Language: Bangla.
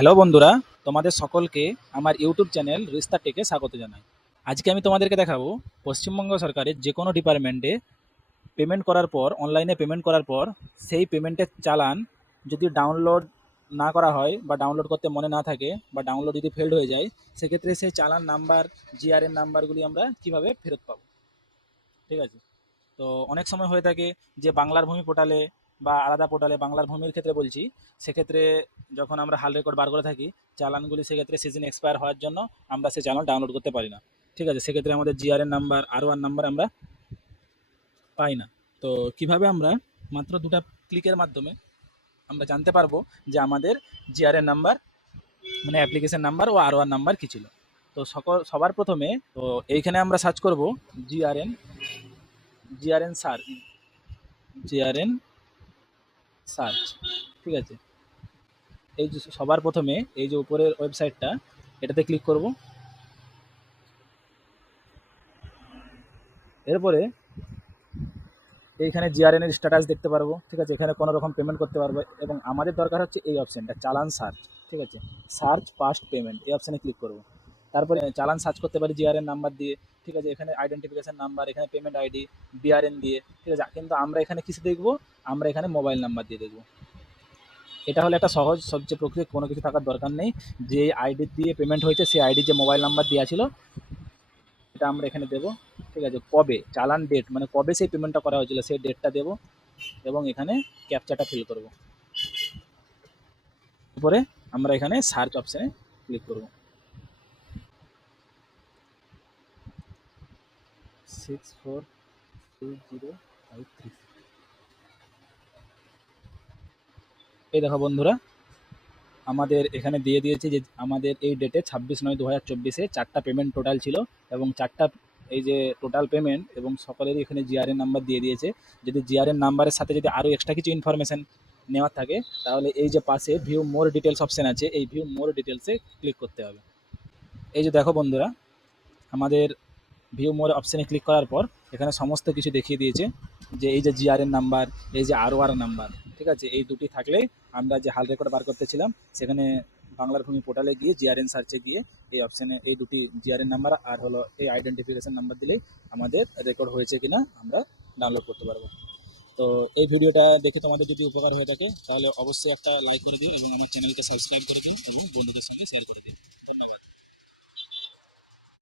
হ্যালো বন্ধুরা, তোমাদের সকলকে আমার ইউটিউব চ্যানেল রিস্তা টেকে স্বাগত জানাই। আজকে আমি তোমাদেরকে দেখাবো পশ্চিমবঙ্গ সরকারের যে কোনো ডিপার্টমেন্টে পেমেন্ট করার পর, অনলাইনে পেমেন্ট করার পর সেই পেমেন্টের চালান যদি ডাউনলোড না করা হয় বা ডাউনলোড করতে মনে না থাকে বা ডাউনলোড যদি ফেলড হয়ে যায়, সেক্ষেত্রে সেই চালান নাম্বার, জিআরএন নাম্বারগুলি আমরা কিভাবে ফেরত পাবো। ঠিক আছে? তো অনেক সময় হয়ে থাকে যে বাংলার ভূমি পোর্টালে বা আলাদা পোর্টালে, বাংলার ভূমির ক্ষেত্রে বলছি, সেক্ষেত্রে যখন আমরা হাল রেকর্ড বার করে থাকি চালানগুলি, সেক্ষেত্রে সিজন এক্সপায়ার হওয়ার জন্য আমরা সেই চালান ডাউনলোড করতে পারি না। ঠিক আছে, সেক্ষেত্রে আমাদের জিআরএন নাম্বার, আর নাম্বার আমরা পাই না। তো কিভাবে আমরা মাত্র দুটা ক্লিকের মাধ্যমে আমরা জানতে পারবো যে আমাদের জিআরএন নাম্বার মানে অ্যাপ্লিকেশন নাম্বার ও নাম্বার কী ছিল। তো সবার প্রথমে তো এইখানে আমরা সার্চ করব GRN, GRN search, GRN search. ঠিক আছে, এই যে সবার প্রথমে এই যে উপরের ওয়েবসাইটটা, এটাতে ক্লিক করব। এরপরে এইখানে জিআরএন এর স্ট্যাটাস দেখতে পারবো। ঠিক আছে, এখানে কোনো রকম পেমেন্ট করতে পারবো এবং আমাদের দরকার হচ্ছে এই অপশানটা, চালান সার্চ। ঠিক আছে, সার্চ পাস্ট পেমেন্ট, এই অপশানে ক্লিক করব। তারপরে চালান সার্চ করতে পারি জিআরএন নাম্বার দিয়ে। ঠিক আছে, এখানে আইডেন্টিফিকেশন নাম্বার, এখানে পেমেন্ট আইডি, বিআরএন দিয়ে। ঠিক আছে, কিন্তু আমরা এখানে কিছু দেখবো, আমরা এখানে মোবাইল নাম্বার দিয়ে দেখবো। এটা হলো একটা সহজ সবচেয়ে প্রক্রিয়া, কোনো কিছু থাকার দরকার নেই। যে আইডি দিয়ে পেমেন্ট হয়েছে সেই আইডি যে মোবাইল নাম্বার দেওয়া ছিল এটা আমরা এখানে দেবো। ঠিক আছে, কবে চালান ডেট মানে কবে সেই পেমেন্টটা করা হয়েছিল সেই ডেটটা দেবো এবং এখানে ক্যাপচাটা ফিল করব। এরপরে আমরা এখানে সার্চ অপশানে ক্লিক করব। 642053। এই দেখো বন্ধুরা, আমাদের এখানে দিয়ে দিয়েছে যে আমাদের এই ডেটে 26/9/2024 চারটা পেমেন্ট টোটাল ছিল এবং চারটা এই যে টোটাল পেমেন্ট এবং সকলেরই এখানে জিআরএন নাম্বার দিয়ে দিয়েছে। যদি জিআরএন নাম্বারের সাথে যদি আরও এক্সট্রা কিছু ইনফরমেশান নেওয়ার থাকে তাহলে এই যে পাশে ভিউ মোর ডিটেলস অপশান আছে, এই ভিউ মোর ডিটেলসে ক্লিক করতে হবে। এই যে দেখো বন্ধুরা, আমাদের ভিউ মোর অপশানে ক্লিক করার পর এখানে সমস্ত কিছু দেখিয়ে দিয়েছে যে এই যে জিআরএন নাম্বার, এই যে আর নাম্বার। ঠিক আছে, এই দুটি থাকলেই আমরা যে হাল রেকর্ড বার করতেছিলাম সেখানে বাংলার ভূমি পোর্টালে গিয়ে জিআরএন সার্চে গিয়ে এই অপশানে এই দুটি জিআরএন নাম্বার আর হলো এই আইডেন্টিফিকেশন নাম্বার দিলেই আমাদের রেকর্ড হয়েছে কিনা আমরা ডাউনলোড করতে পারবো। তো এই ভিডিওটা দেখে তোমাদের যদি উপকার হয়ে থাকে তাহলে অবশ্যই একটা লাইক করে দিন এবং আমার চ্যানেলকে সাবস্ক্রাইব করে দিন এবং বন্ধুদের সঙ্গে শেয়ার করে দিন।